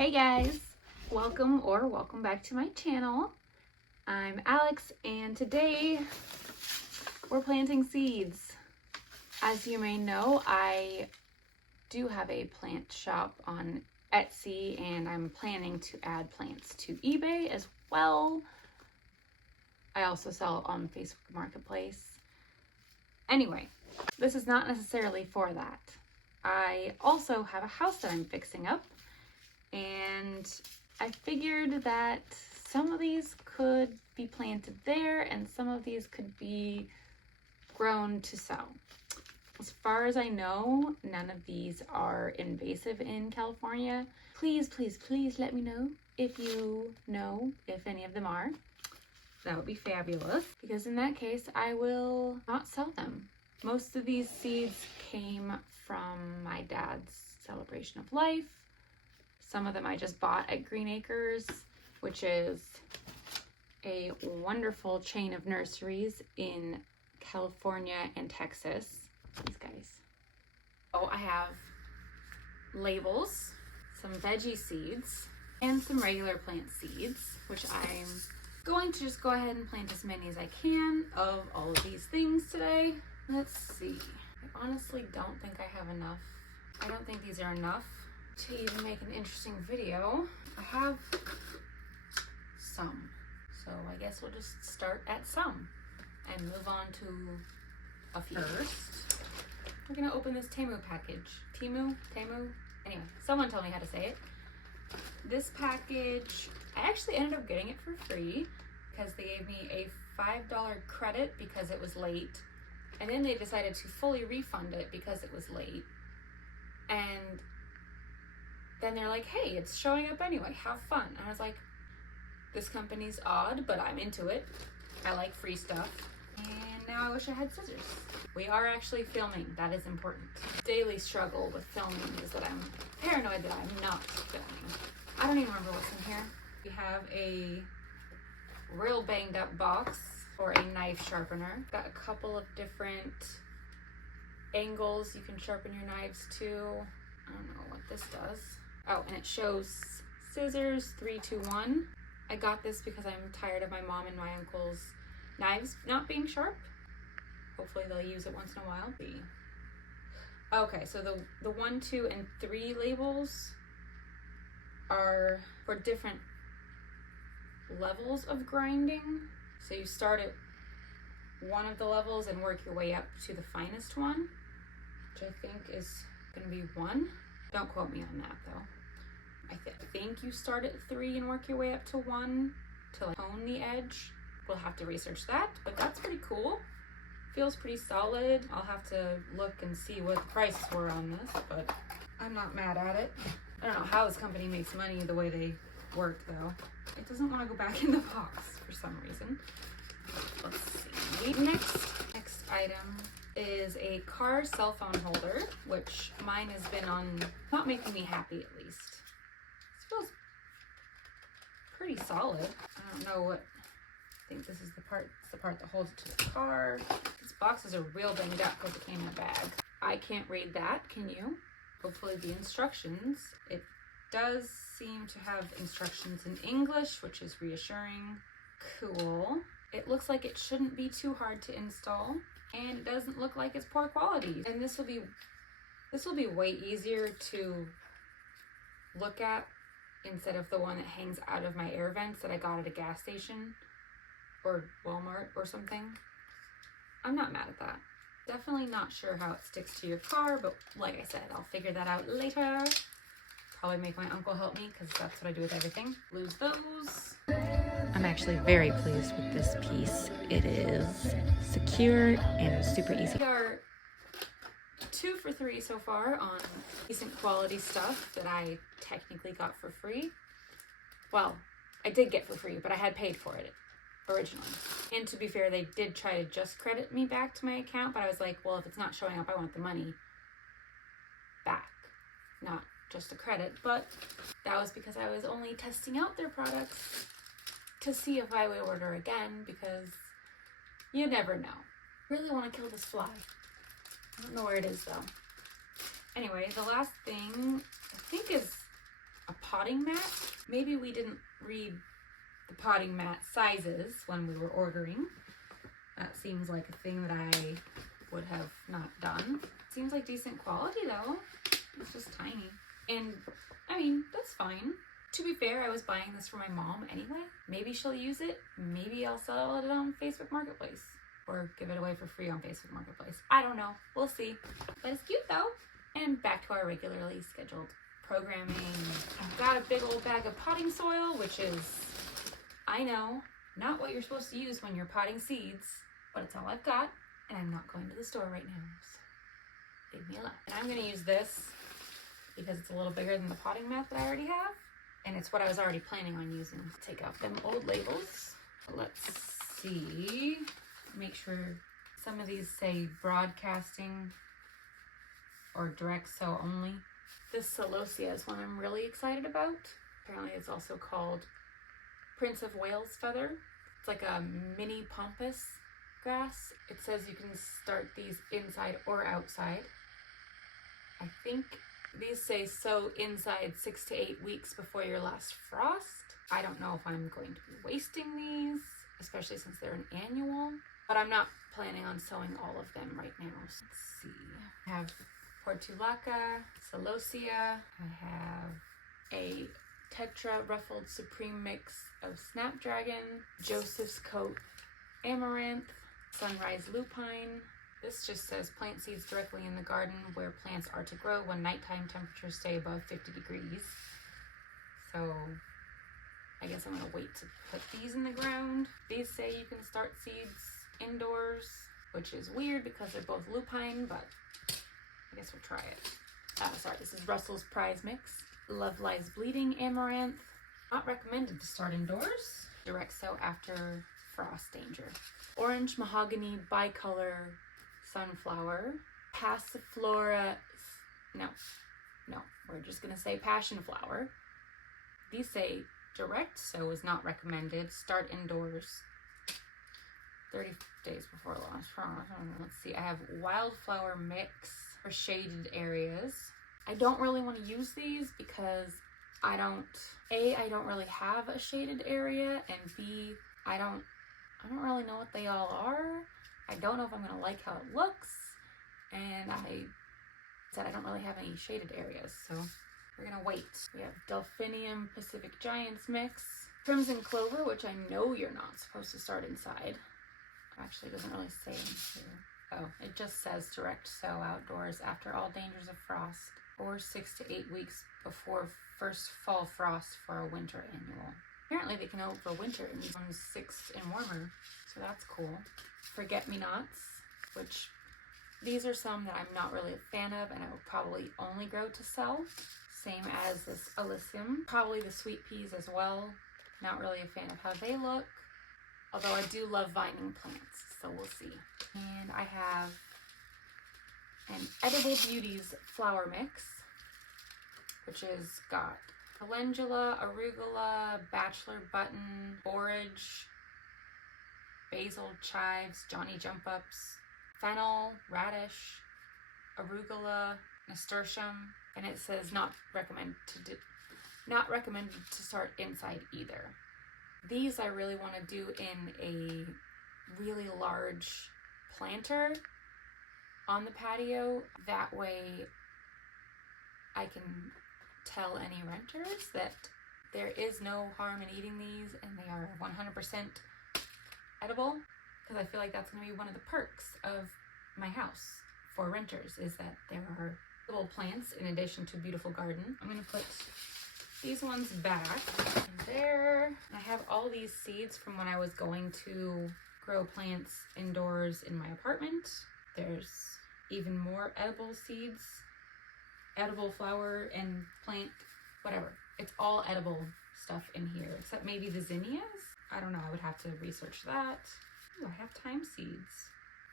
Hey guys, welcome back to my channel. I'm Alex and today we're planting seeds. As you may know, I do have a plant shop on Etsy and I'm planning to add plants to eBay as well. I also sell on Facebook Marketplace. Anyway, this is not necessarily for that. I also have a house that I'm fixing up, and I figured that some of these could be planted there and some of these could be grown to sell. As far as I know, none of these are invasive in California. Please let me know if you know if any of them are. That would be fabulous, because in that case, I will not sell them. Most of these seeds came from my dad's celebration of life. Some of them I just bought at Green Acres, which is a wonderful chain of nurseries in California and Texas. These guys. Oh, I have labels, some veggie seeds, and some regular plant seeds, which I'm going to just go ahead and plant as many as I can of all of these things today. Let's see. I honestly don't think I have enough. I don't think these are enough to even make an interesting video. I have some, so I guess we'll just start at some and move on to a few. First, we're gonna open this Temu package. Temu? Anyway, someone tell me how to say it. This package, I actually ended up getting it for free because they gave me a $5 credit because it was late, and then they decided to fully refund it because it was late. And then they're like, hey, it's showing up anyway, have fun. And I was like, this company's odd, but I'm into it. I like free stuff. And now I wish I had scissors. We are actually filming, that is important. Daily struggle with filming is that I'm paranoid that I'm not filming. I don't even remember what's in here. We have a real banged up box for a knife sharpener. Got a couple of different angles you can sharpen your knives to. I don't know what this does. Oh, and it shows scissors 3, 2, 1. I got this because I'm tired of my mom and my uncle's knives not being sharp. Hopefully they'll use it once in a while. Okay, so the 1, 2, and 3 labels are for different levels of grinding. So you start at one of the levels and work your way up to the finest one, which I think is gonna be 1. Don't quote me on that though. I think you start at 3 and work your way up to 1 to like hone the edge. We'll have to research that, but that's pretty cool. Feels pretty solid. I'll have to look and see what the prices were on this, but I'm not mad at it. I don't know how this company makes money the way they work though. It doesn't want to go back in the box for some reason. Let's see. Next item is a car cell phone holder, which mine has been on, not making me happy at least. This feels pretty solid. I don't know what, I think this is the part that holds it to the car. These boxes are real banged up because it came in a bag. I can't read that, can you? Hopefully the instructions. It does seem to have instructions in English, which is reassuring. Cool. It looks like it shouldn't be too hard to install, and it doesn't look like it's poor quality. And this will be way easier to look at instead of the one that hangs out of my air vents that I got at a gas station or Walmart or something. I'm not mad at that. Definitely not sure how it sticks to your car, but like I said, I'll figure that out later. Probably make my uncle help me because that's what I do with everything. Lose those. I'm actually very pleased with this piece. It is secure and super easy. We are 2 for 3 so far on decent quality stuff that I technically got for free. Well, I did get for free, but I had paid for it originally. And to be fair, they did try to just credit me back to my account, but I was like, well, if it's not showing up, I want the money back, not just a credit. But that was because I was only testing out their products to see if I would order again, because you never know. Really want to kill this fly. I don't know where it is though. Anyway, the last thing I think is a potting mat. Maybe we didn't read the potting mat sizes when we were ordering. That seems like a thing that I would have not done. Seems like decent quality though. It's just tiny. And I mean, that's fine. To be fair, I was buying this for my mom anyway. Maybe she'll use it. Maybe I'll sell it on Facebook Marketplace or give it away for free on Facebook Marketplace. I don't know. We'll see. But it's cute though. And back to our regularly scheduled programming. I've got a big old bag of potting soil, which is, I know, not what you're supposed to use when you're potting seeds, but it's all I've got, and I'm not going to the store right now, so leave me alone. And I'm gonna use this because it's a little bigger than the potting mat that I already have, and it's what I was already planning on using. Take out them old labels. Let's see, make sure some of these say broadcasting or direct sow only. This celosia is one I'm really excited about. Apparently it's also called Prince of Wales feather. It's like a mini pampas grass. It says you can start these inside or outside. I think these say sow inside 6 to 8 weeks before your last frost. I don't know if I'm going to be wasting these, especially since they're an annual, but I'm not planning on sowing all of them right now. So let's see. I have Portulaca, Celosia. I have a Tetra Ruffled Supreme Mix of Snapdragon, Joseph's Coat Amaranth, Sunrise Lupine. This just says plant seeds directly in the garden where plants are to grow when nighttime temperatures stay above 50 degrees. So I guess I'm gonna wait to put these in the ground. These say you can start seeds indoors, which is weird because they're both lupine, but I guess we'll try it. Sorry, this is Russell's Prize Mix. Love Lies Bleeding Amaranth. Not recommended to start indoors. Direct sow after frost danger. Orange Mahogany Bicolor Sunflower. Passiflora. No, we're just gonna say Passion Flower. These say direct sow is not recommended. Start indoors 30 days before launch. Let's see, I have Wildflower Mix for shaded areas. I don't really want to use these because I don't really have a shaded area, and B, I don't really know what they all are. I don't know if I'm gonna like how it looks, and I said I don't really have any shaded areas, so we're gonna wait. We have Delphinium Pacific Giants Mix, Crimson Clover, which I know you're not supposed to start inside. Actually, it doesn't really say in here. Oh, it just says direct sow outdoors after all dangers of frost, or 6 to 8 weeks before first fall frost for a winter annual. Apparently they can overwinter in zones 6 and warmer, so that's cool. Forget-me-nots, which these are some that I'm not really a fan of and I will probably only grow to sell. Same as this Elysium. Probably the sweet peas as well. Not really a fan of how they look. Although I do love vining plants, so we'll see. And I have an Edible Beauties flower mix, which has got calendula, arugula, bachelor button, borage, basil, chives, Johnny jump ups, fennel, radish, arugula, nasturtium, and it says not recommended to start inside either. These I really want to do in a really large planter on the patio. That way I can tell any renters that there is no harm in eating these and they are 100% edible, because I feel like that's going to be one of the perks of my house for renters, is that there are little plants in addition to a beautiful garden. I'm going to put these ones back in there. I have all these seeds from when I was going to grow plants indoors in my apartment. There's even more edible seeds, edible flower and plant, whatever. It's all edible stuff in here, except maybe the zinnias. I don't know, I would have to research that. Ooh, I have thyme seeds.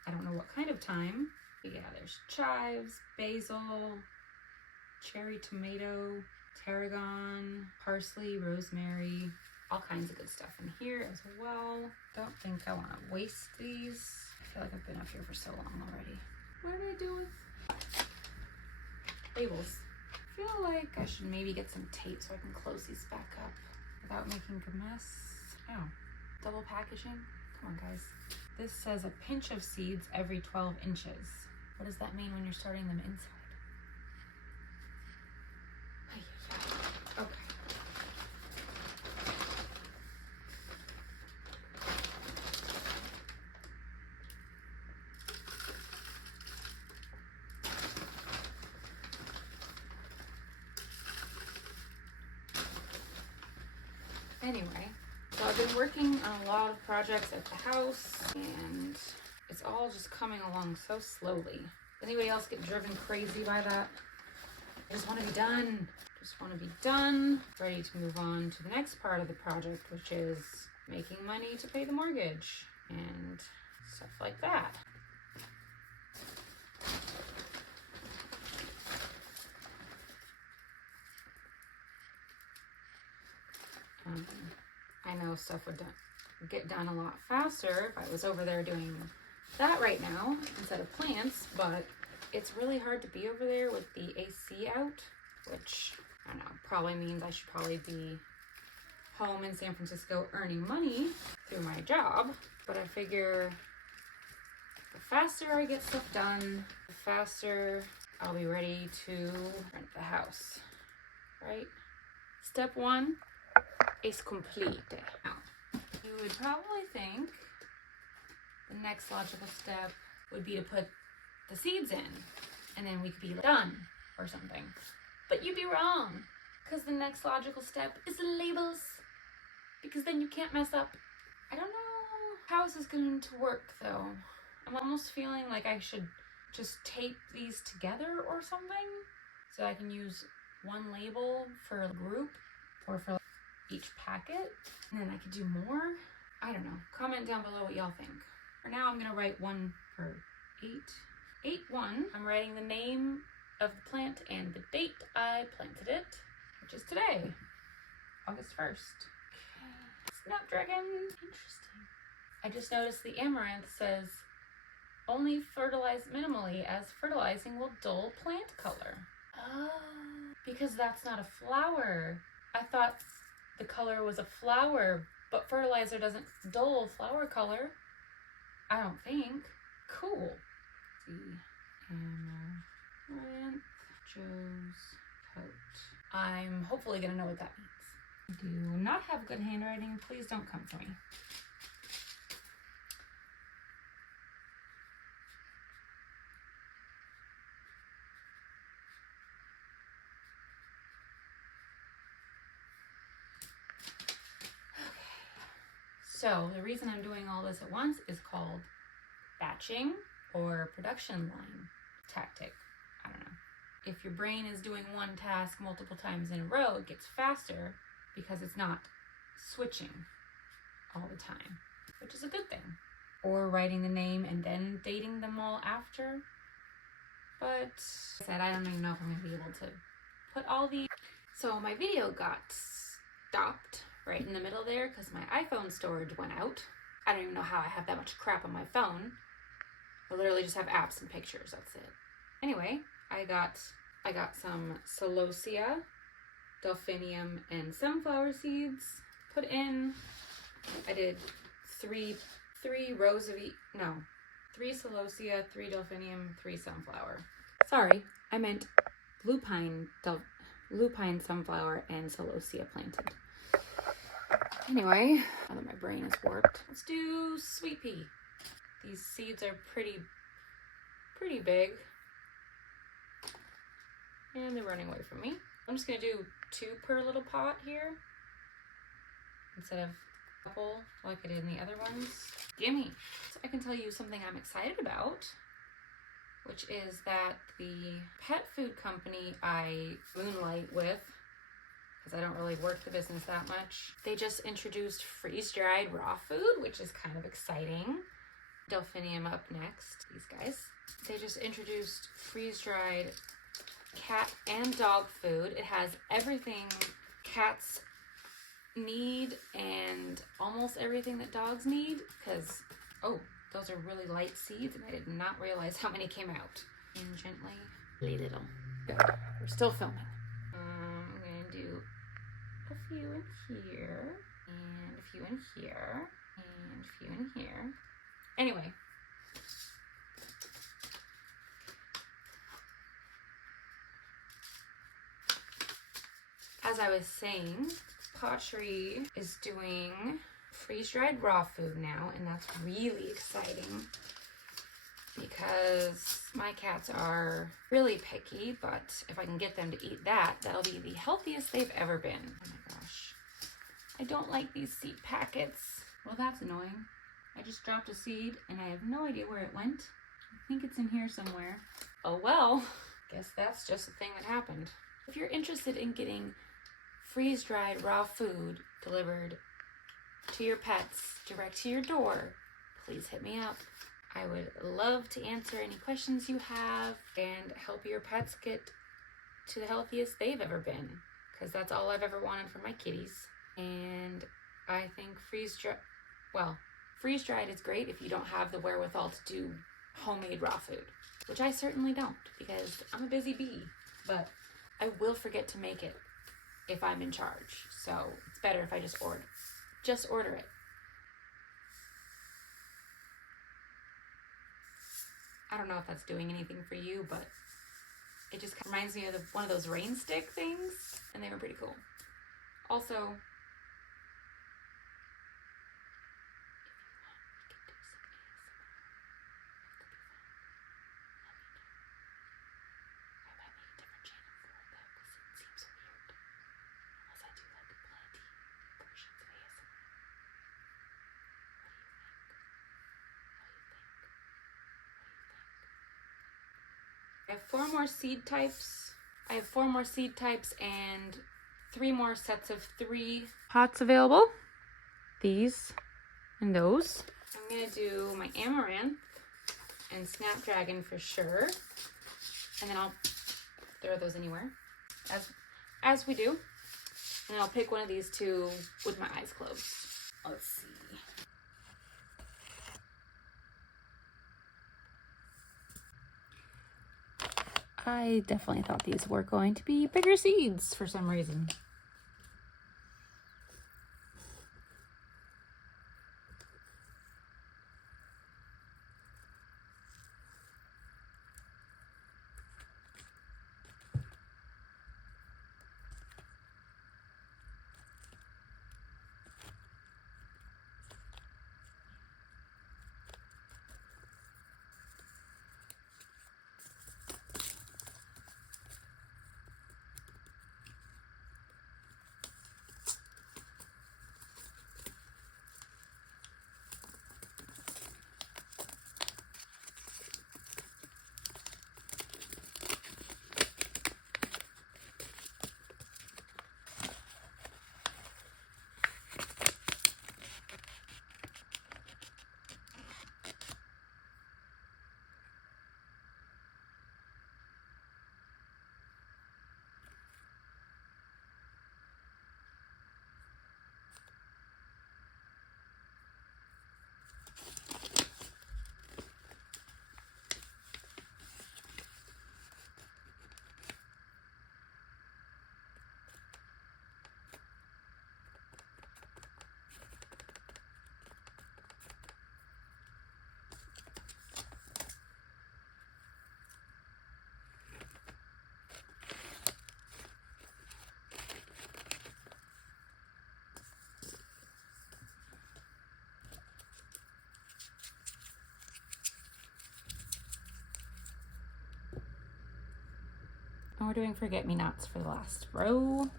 I don't know what kind of thyme. But yeah, there's chives, basil, cherry tomato, tarragon, parsley, rosemary, all kinds of good stuff in here as well. Don't think I want to waste these. I feel like I've been up here for so long already. What did I do with labels? feel like I should maybe get some tape so I can close these back up without making a mess. Ow. Double packaging? Come on, guys. This says a pinch of seeds every 12 inches. What does that mean when you're starting them inside? Okay. Anyway, so I've been working on a lot of projects at the house and it's all just coming along so slowly. Anybody else get driven crazy by that? I just want to be done. Just want to be done, ready to move on to the next part of the project, which is making money to pay the mortgage and stuff like that. I know stuff would get done a lot faster if I was over there doing that right now instead of plants, but it's really hard to be over there with the AC out, which I don't know, probably means I should probably be home in San Francisco earning money through my job, but I figure the faster I get stuff done, the faster I'll be ready to rent the house, right? Step 1 is complete. You would probably think the next logical step would be to put the seeds in and then we could be done or something. But you'd be wrong, because the next logical step is the labels, because then you can't mess up. I don't know how this is going to work though. I'm almost feeling like I should just tape these together or something so I can use one label for a group or for each packet, and then I could do more. I don't know. Comment down below what y'all think. For now, I'm gonna write one per 8-1. I'm writing the name of the plant and the date I planted it, which is today, August 1st. Snapdragon. Interesting. I just noticed the amaranth says only fertilize minimally as fertilizing will dull plant color. Oh, because that's not a flower. I thought the color was a flower, but fertilizer doesn't dull flower color. I don't think. Cool. Let's see. Amaranth Joe's coat. I'm hopefully gonna know what that means. Do not have good handwriting. Please don't come for me. So the reason I'm doing all this at once is called batching or production line tactic. I don't know. If your brain is doing one task multiple times in a row, it gets faster because it's not switching all the time, which is a good thing. Or writing the name and then dating them all after. But like I said, I don't even know if I'm going to be able to put all these. So my video got stopped right in the middle there because my iPhone storage went out. I don't even know how I have that much crap on my phone. I literally just have apps and pictures, that's it. Anyway, I got some celosia, delphinium, and sunflower seeds put in. I did three rows of three celosia, 3 delphinium, 3 sunflower. Sorry, I meant lupine sunflower and celosia planted. Anyway, now that my brain is warped, let's do sweet pea. These seeds are pretty big. And they're running away from me. I'm just gonna do 2 per little pot here instead of a couple like I did in the other ones. Gimme! So I can tell you something I'm excited about, which is that the pet food company I moonlight with, because I don't really work the business that much, they just introduced freeze-dried raw food, which is kind of exciting. Delphinium up next, these guys. They just introduced freeze-dried cat and dog food. It has everything cats need and almost everything that dogs need, because, oh, those are really light seeds and I did not realize how many came out. And gently, little. Good. We're still filming. few in here, and a few in here, and a few in here. Anyway. As I was saying, Pottery is doing freeze-dried raw food now, and that's really exciting because my cats are really picky, but if I can get them to eat that, that'll be the healthiest they've ever been. Oh my gosh. I don't like these seed packets. Well, that's annoying. I just dropped a seed and I have no idea where it went. I think it's in here somewhere. Oh well, guess that's just a thing that happened. If you're interested in getting freeze-dried raw food delivered to your pets direct to your door, please hit me up. I would love to answer any questions you have and help your pets get to the healthiest they've ever been, because that's all I've ever wanted for my kitties. And I think freeze-dried is great if you don't have the wherewithal to do homemade raw food, which I certainly don't because I'm a busy bee, but I will forget to make it if I'm in charge. So it's better if I just order it. I don't know if that's doing anything for you, but it just reminds me of one of those rain stick things, and they were pretty cool. Also, I have 4 more seed types. I have 4 more seed types and 3 more sets of 3 pots available. These and those. I'm gonna do my amaranth and snapdragon for sure. And then I'll throw those anywhere, as we do. And then I'll pick one of these 2 with my eyes closed. Let's see. I definitely thought these were going to be bigger seeds for some reason. And we're doing forget-me-nots for the last row.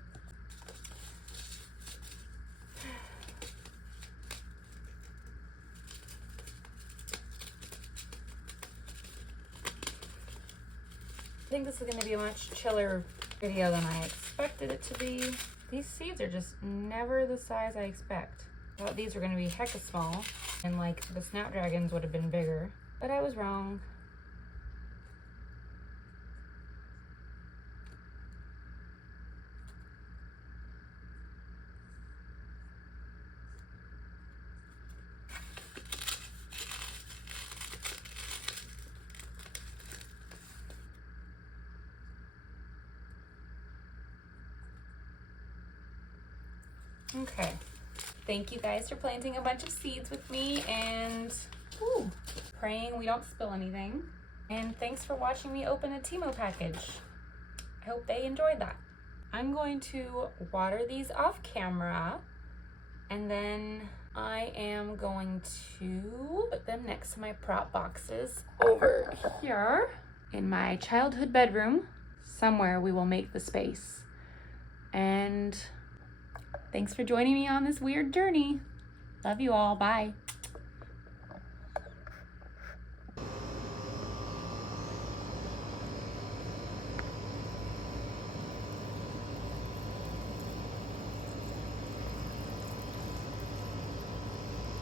I think this is going to be a much chiller video than I expected it to be. These seeds are just never the size I expect. I thought these were going to be hecka small, and like the snapdragons would have been bigger, but I was wrong. Okay. Thank you guys for planting a bunch of seeds with me and praying we don't spill anything. And thanks for watching me open a Temu package. I hope they enjoyed that. I'm going to water these off camera, and then I am going to put them next to my prop boxes over here in my childhood bedroom. Somewhere we will make the space. And thanks for joining me on this weird journey. Love you all. Bye.